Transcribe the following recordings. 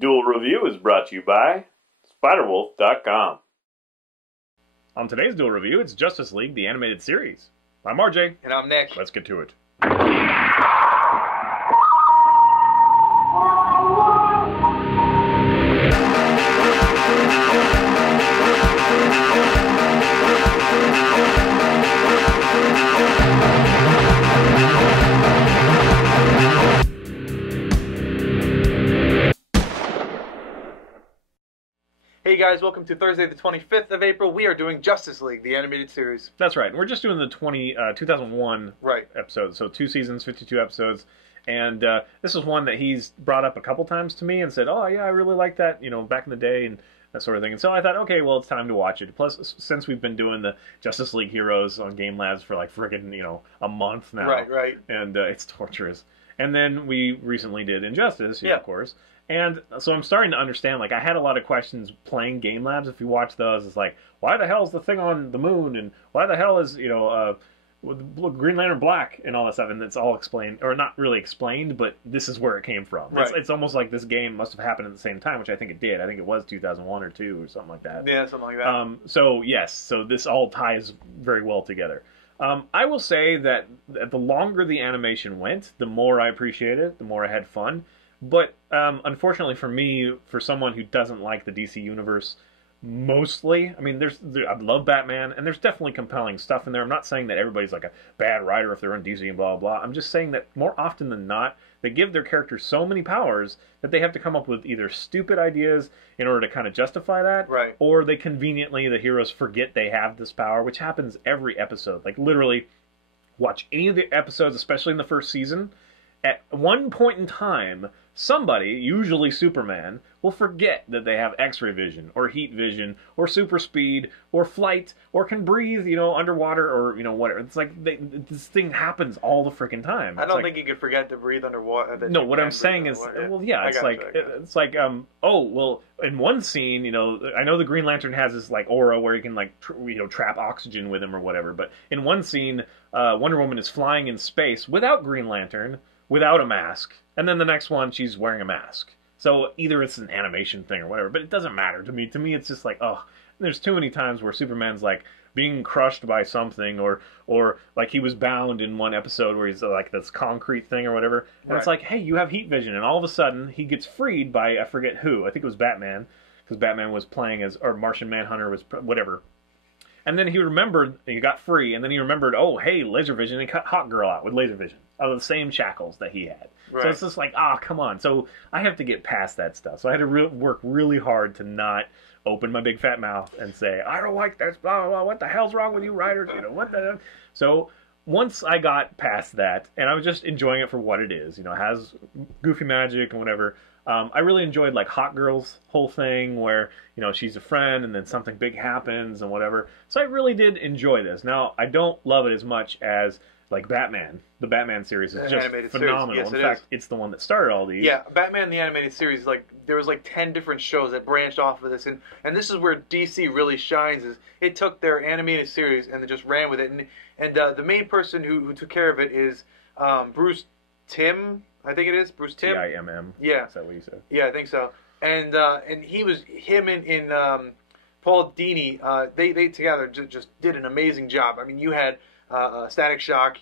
Duel Review is brought to you by SpiderWolf.com. On today's Duel Review, it's Justice League, the animated series. I'm RJ. And I'm Nick. Let's get to it. Hey guys, welcome to Thursday the 25th of April. We are doing Justice League, the animated series. That's right. We're just doing the 2001 episodes, so 2 seasons, 52 episodes. And this is one that he's brought up a couple times to me and said, oh yeah, I really like that, back in the day and that sort of thing. And so I thought, okay, well, it's time to watch it. Plus, since we've been doing the Justice League Heroes on Game Labs for like friggin', a month now. Right. And it's torturous. And then we recently did Injustice, of course. And so I'm starting to understand, like, I had a lot of questions playing Game Labs. If you watch those, it's like, why the hell is the thing on the moon? And why the hell is, Green Lantern black and all that stuff? And it's all explained, or not really explained, but this is where it came from. Right. It's almost like this game must have happened at the same time, which I think it did. I think it was 2001 or 2 or something like that. Yeah, something like that. So this all ties very well together. I will say that the longer the animation went, the more I appreciated it, the more I had fun. But unfortunately for me, for someone who doesn't like the DC universe mostly, I mean, I love Batman, and there's definitely compelling stuff in there. I'm not saying that everybody's like a bad writer if they're in DC and blah, blah, blah. I'm just saying that more often than not, they give their characters so many powers that they have to come up with either stupid ideas in order to kind of justify that, right, or they conveniently, the heroes forget they have this power, which happens every episode. Like, literally, watch any of the episodes, especially in the first season. At one point in time, somebody, usually Superman, will forget that they have X-ray vision, or heat vision, or super speed, or flight, or can breathe, underwater, or, whatever. It's like, this thing happens all the freaking time. I don't think you could forget to breathe underwater. No, what I'm saying is, it's like, in one scene, I know the Green Lantern has this, like, aura where he can, like, trap oxygen with him or whatever, but in one scene, Wonder Woman is flying in space without Green Lantern, without a mask, and then the next one she's wearing a mask. So either it's an animation thing or whatever, but it doesn't matter to me. To me, it's just like, there's too many times where Superman's like being crushed by something, or like he was bound in one episode where he's like this concrete thing or whatever, and It's like, hey, you have heat vision, and all of a sudden he gets freed by, I forget who, I think it was Batman, because Batman was playing as, or Martian Manhunter was, whatever. And then he remembered, he got free, and then he remembered, oh, hey, laser vision, and cut Hot Girl out with laser vision. Out of the same shackles that he had. Right. So it's just like, come on. So I have to get past that stuff. So I had to work really hard to not open my big fat mouth and say, I don't like this, blah, blah, blah, what the hell's wrong with you writers? What the hell? So once I got past that, and I was just enjoying it for what it is, it has goofy magic and whatever. I really enjoyed, like, Hot Girl's whole thing where, she's a friend and then something big happens and whatever. So I really did enjoy this. Now, I don't love it as much as, like, Batman. The Batman series is just phenomenal. Yes, in fact, it's the one that started all these. Yeah, Batman the animated series, like, there was like 10 different shows that branched off of this, and this is where DC really shines. Is it took their animated series and they just ran with it, and the main person who took care of it is Bruce Timm. I think it is Bruce Timm. Timm. Yeah, is that what you said? Yeah, I think so. And him and Paul Dini, they together just did an amazing job. I mean, you had Static Shock,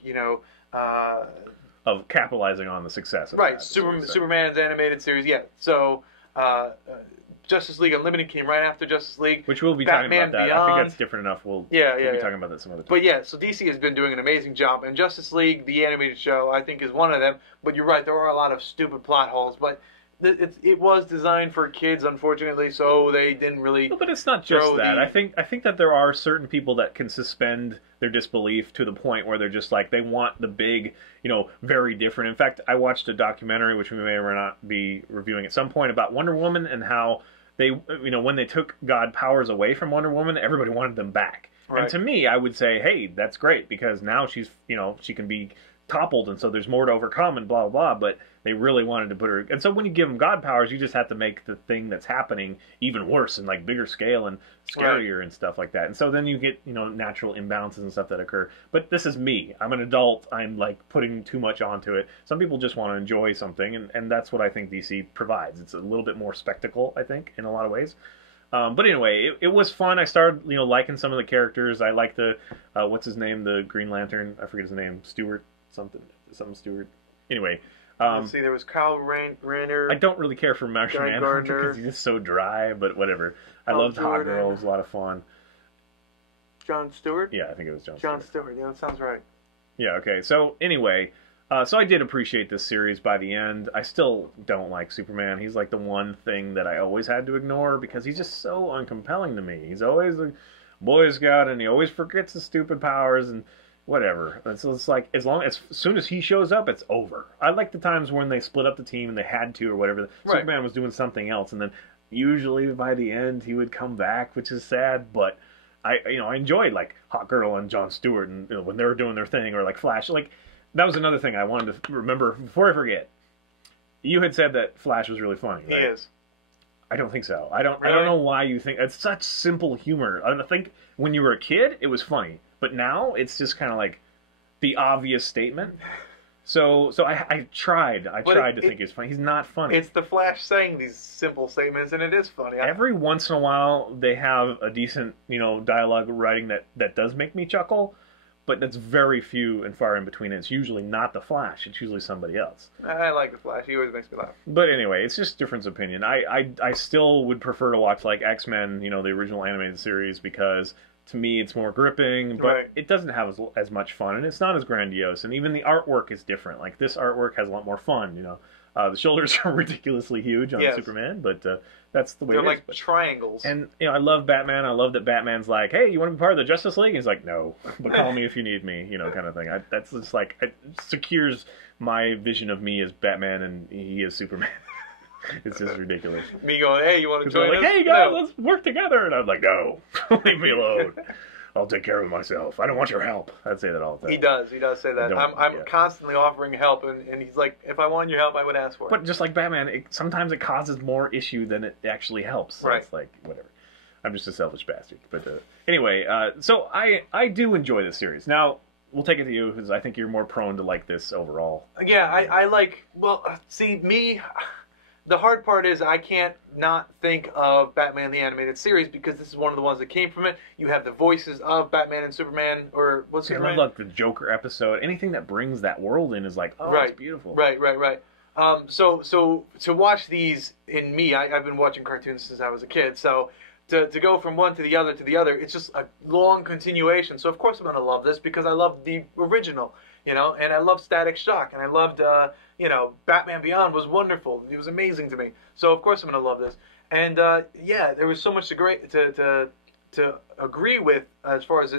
of capitalizing on the success of right, that, Superman's animated series, yeah. So Justice League Unlimited came right after Justice League, which we'll be Batman talking about that. Beyond. I think that's different enough. We'll be talking about that some other time. But yeah, so DC has been doing an amazing job, and Justice League, the animated show, I think is one of them. But you're right, there are a lot of stupid plot holes, but it was designed for kids, unfortunately, so they didn't really. But it's not just that. I think that there are certain people that can suspend their disbelief to the point where they're just like, they want the big, very different. In fact, I watched a documentary, which we may or may not be reviewing at some point, about Wonder Woman and how they, when they took God powers away from Wonder Woman, everybody wanted them back. Right. And to me, I would say, hey, that's great, because now she's, she can be toppled, and so there's more to overcome, and blah blah blah. But they really wanted to put her, and so when you give them god powers, you just have to make the thing that's happening even worse and like bigger scale and scarier and stuff like that. And so then you get, you know, natural imbalances and stuff that occur. But this is me. I'm an adult. I'm like putting too much onto it. Some people just want to enjoy something, and that's what I think DC provides. It's a little bit more spectacle, I think, in a lot of ways. But anyway, it was fun. I started, you know, liking some of the characters. I like the, what's his name, the Green Lantern. I forget his name. Stewart something Stewart. Anyway. Let's see, there was Kyle Rayner. I don't really care for Martian Manhunter because he's just so dry, but whatever. I loved Hot Girl. It was a lot of fun. John Stewart? Yeah, I think it was John Stewart. Yeah, that sounds right. Yeah, okay. So, anyway, so I did appreciate this series by the end. I still don't like Superman. He's like the one thing that I always had to ignore because he's just so uncompelling to me. He's always a Boy Scout, and he always forgets his stupid powers, and whatever. So it's like, as soon as he shows up, it's over. I like the times when they split up the team and they had to or whatever. Right. Superman was doing something else, and then usually by the end he would come back, which is sad. But I enjoyed like Hot Girl and Jon Stewart, and when they were doing their thing, or like Flash. Like that was another thing I wanted to remember before I forget. You had said that Flash was really funny. Right? He is. I don't think so. I don't know why you think it's such simple humor. I think when you were a kid, it was funny. But now it's just kind of like the obvious statement. So I tried to think he's funny. He's not funny. It's the Flash saying these simple statements, and it is funny. Every once in a while, they have a decent, you know, dialogue writing that does make me chuckle, but that's very few and far in between. It's usually not the Flash. It's usually somebody else. I like the Flash. He always makes me laugh. But anyway, it's just difference of opinion. I still would prefer to watch like X-Men, you know, the original animated series, because to me, it's more gripping, but it doesn't have as much fun, and it's not as grandiose, and even the artwork is different. Like, this artwork has a lot more fun, you know. The shoulders are ridiculously huge on Superman, but that's the way it is. They're like triangles. And, you know, I love Batman. I love that Batman's like, hey, you want to be part of the Justice League? And he's like, no, but call me if you need me, you know, kind of thing. That's just like, it secures my vision of me as Batman, and he is Superman. It's just ridiculous. Me going, hey, you want to join us? Like, hey, guys, let's work together. And I'm like, no, leave me alone. I'll take care of myself. I don't want your help. I'd say that all the time. He does say that. I'm constantly offering help, and he's like, if I want your help, I would ask for it. But just like Batman, sometimes it causes more issue than it actually helps. So it's like, whatever. I'm just a selfish bastard. But anyway, so I do enjoy this series. Now, we'll take it to you, because I think you're more prone to like this overall. Yeah, I like, well, see, me... The hard part is I can't not think of Batman the Animated Series, because this is one of the ones that came from it. You have the voices of Batman and Superman, or what's Superman? I love the Joker episode. Anything that brings that world in is like, oh, it's beautiful. Right. So to watch these in me, I've been watching cartoons since I was a kid, so to go from one to the other, it's just a long continuation. So of course I'm going to love this, because I love the original, you know, and I love Static Shock, and I loved... you know, Batman Beyond was wonderful. It was amazing to me. So of course I'm going to love this. And yeah, there was so much to agree with as far as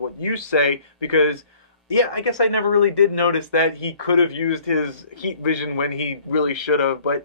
what you say, because yeah, I guess I never really did notice that he could have used his heat vision when he really should have. But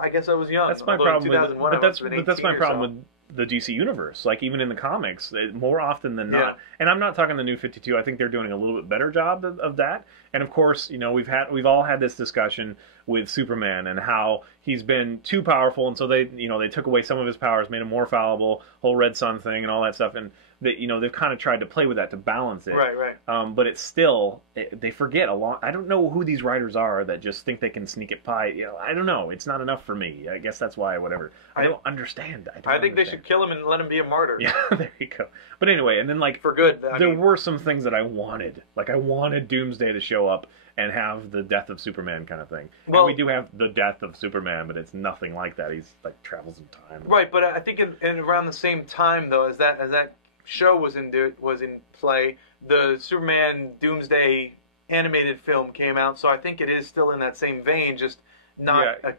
I guess I was young. That's my problem with. That's my problem with the DC universe. Like, even in the comics, more often than not, and I'm not talking the New 52. I think they're doing a little bit better job of that. And of course, you know, we've all had this discussion with Superman and how he's been too powerful, and so they took away some of his powers, made him more fallible, whole Red Sun thing, and all that stuff, and they've kind of tried to play with that to balance it. Right. But it's still, they forget a lot. I don't know who these writers are that just think they can sneak it by. You know, I don't know. It's not enough for me. I guess that's why. Whatever. I don't understand. I think they should kill him and let him be a martyr. Yeah, there you go. But anyway, and then like for good. There were some things that I wanted. Like, I wanted Doomsday to show up and have the death of Superman kind of thing. Well, and we do have the death of Superman, but it's nothing like that. He's like travels in time. Right, but I think in around the same time though, as that show was in play, the Superman Doomsday animated film came out, so I think it is still in that same vein, just not. Yeah.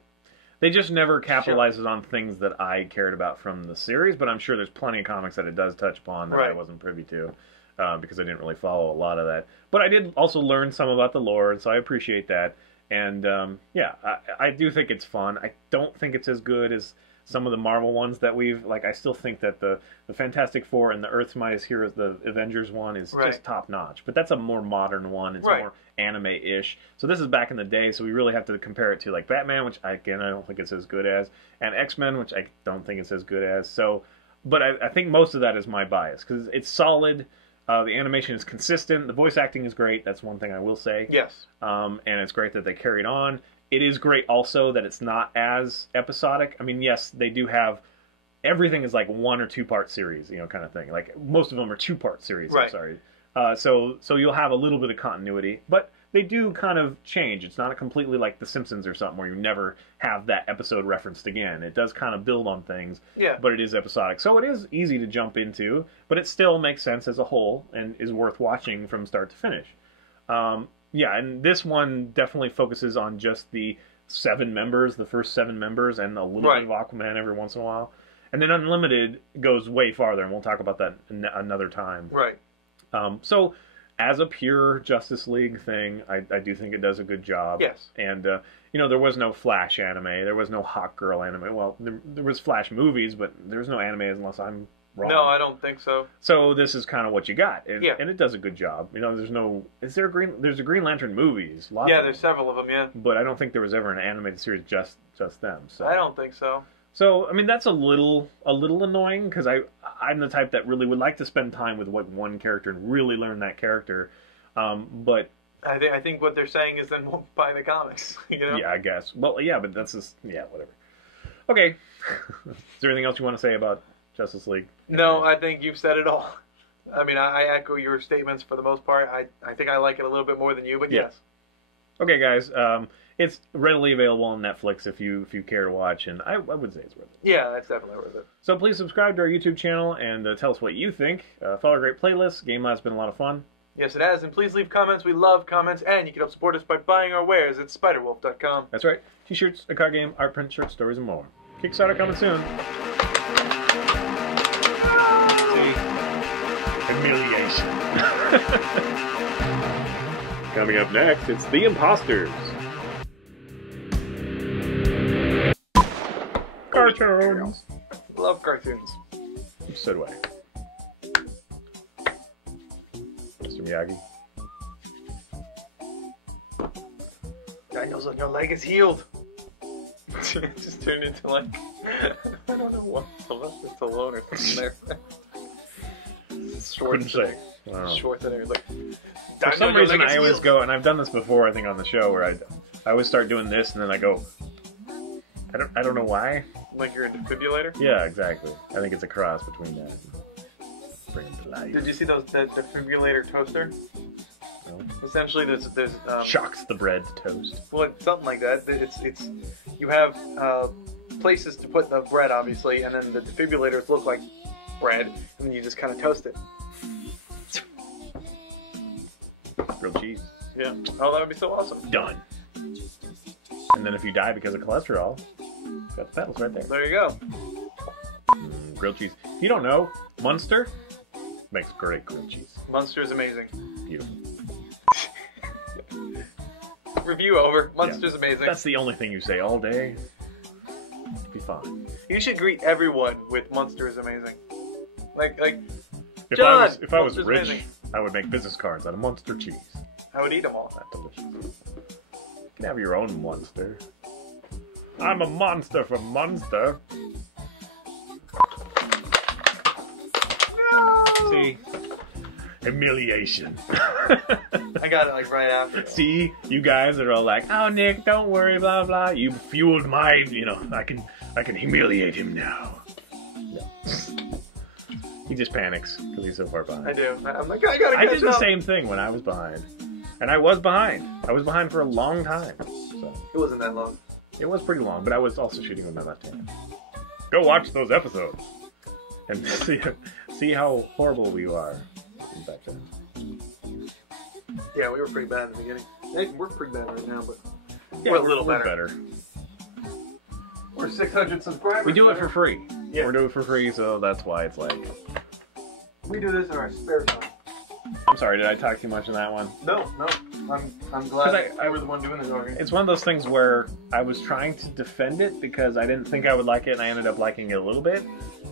They just never capitalizes on things that I cared about from the series, but I'm sure there's plenty of comics that it does touch upon that I wasn't privy to, because I didn't really follow a lot of that. But I did also learn some about the lore, so I appreciate that. And yeah, I do think it's fun. I don't think it's as good as some of the Marvel ones that we've, like, I still think that the Fantastic Four and the Earth's Mightiest Heroes, the Avengers one, is just top-notch. But that's a more modern one. It's more anime-ish. So this is back in the day, so we really have to compare it to, like, Batman, which, again, I don't think it's as good as, and X-Men, which I don't think it's as good as. So, but I think most of that is my bias, because it's solid. The animation is consistent. The voice acting is great. That's one thing I will say. Yes. And it's great that they carried on. It is great also that it's not as episodic. I mean, yes, they do have... Everything is like 1 or 2 part series, you know, kind of thing. Like, most of them are 2-part series, I'm sorry. So you'll have a little bit of continuity. But they do kind of change. It's not completely like The Simpsons or something where you never have that episode referenced again. It does kind of build on things, but it is episodic. So it is easy to jump into, but it still makes sense as a whole and is worth watching from start to finish. Yeah, and this one definitely focuses on just the 7 members, the first 7 members, and a little bit of Aquaman every once in a while. And then Unlimited goes way farther, and we'll talk about that another time. Right. So, as a pure Justice League thing, I do think it does a good job. Yes. And, you know, there was no Flash anime. There was no Hawk Girl anime. Well, there was Flash movies, but there's no anime unless I'm wrong. No, I don't think so. So this is kind of what you got. And it does a good job. You know, there's a Green Lantern movies. There's several of them, yeah. But I don't think there was ever an animated series just them. So. I don't think so. So, I mean, that's a little annoying, because I'm the type that really would like to spend time with one character and really learn that character. But I think what they're saying is then we'll buy the comics, you know? Yeah, I guess. Well, yeah, but that's just, whatever. Okay. Is there anything else you want to say about Justice League? No, I think you've said it all. I mean, I echo your statements for the most part. I think I like it a little bit more than you, but yes. Okay, guys. It's readily available on Netflix if you care to watch, and I would say it's worth it. Yeah, it's definitely worth it. So please subscribe to our YouTube channel and tell us what you think. Follow our great playlists. Game Lab's been a lot of fun. Yes, it has, and please leave comments. We love comments, and you can help support us by buying our wares at spiderwolf.com. That's right. T-shirts, a card game, art print, short stories, and more. Kickstarter coming soon. Humiliation. Coming up next, it's The Imposters. Cartoons. Love cartoons. So do I. Mr. Miyagi. Daniel's on your leg is healed. It just turned into like I don't know what it's alone or something there. Couldn't say. Schwarzenegger's like. For some reason, I always go, and I've done this before. I think on the show where I always start doing this, and then I go. I don't know why. Like you're a defibrillator? Yeah, exactly. I think it's a cross between that. Bring it to life. Did you see the defibrillator toaster? No. Essentially, there's shocks the bread to toast. Well, it's something like that. It's you have places to put the bread, obviously, and then the defibrillators look like bread, and then you just kind of toast it. Grilled cheese. Yeah. Oh, that would be so awesome. Done. And then if you die because of cholesterol, got the pedals right there. There you go. Grilled cheese. If you don't know, Munster makes great grilled cheese. Munster is amazing. Beautiful. Review over. Munster's amazing. That's the only thing you say all day. It'd be fun. You should greet everyone with Munster is amazing. Like if John, I was rich, amazing. I would make business cards out of Munster cheese. I would eat them all. That's delicious. You can have your own Munster. I'm a monster from Munster. No! See? Humiliation. I got it like right after. See? You guys are all like, oh, Nick, don't worry, blah, blah. You fueled my, I can humiliate him now. No. He just panics because he's so far behind. I do. I'm like, I gotta catch up. I did the same thing when I was behind. And I was behind. I was behind for a long time. So. It wasn't that long. It was pretty long, but I was also shooting with my left hand. Go watch those episodes. And see how horrible we are back then. Yeah, we were pretty bad in the beginning. Hey, we're pretty bad right now, but yeah, we're a little better. We're 600 subscribers. We do it for free. Yeah. We're doing it for free, so that's why it's like... We do this in our spare time. I'm sorry, did I talk too much in that one? No. I'm glad I was the one doing the talking. It's one of those things where I was trying to defend it because I didn't think I would like it, and I ended up liking it a little bit.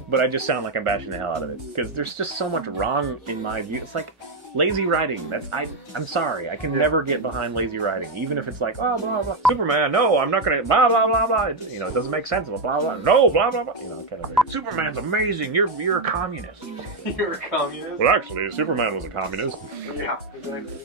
But I just sound like I'm bashing the hell out of it because there's just so much wrong in my view. It's like lazy writing. I'm sorry. I can never get behind lazy writing, even if it's like, oh, blah, blah. Superman, no, I'm not going to, blah, blah, blah, blah. It doesn't make sense, but blah, blah. No, blah, blah, blah. Kind of thing. Superman's amazing. You're a communist. You're a communist? Well, actually, Superman was a communist. Yeah, exactly.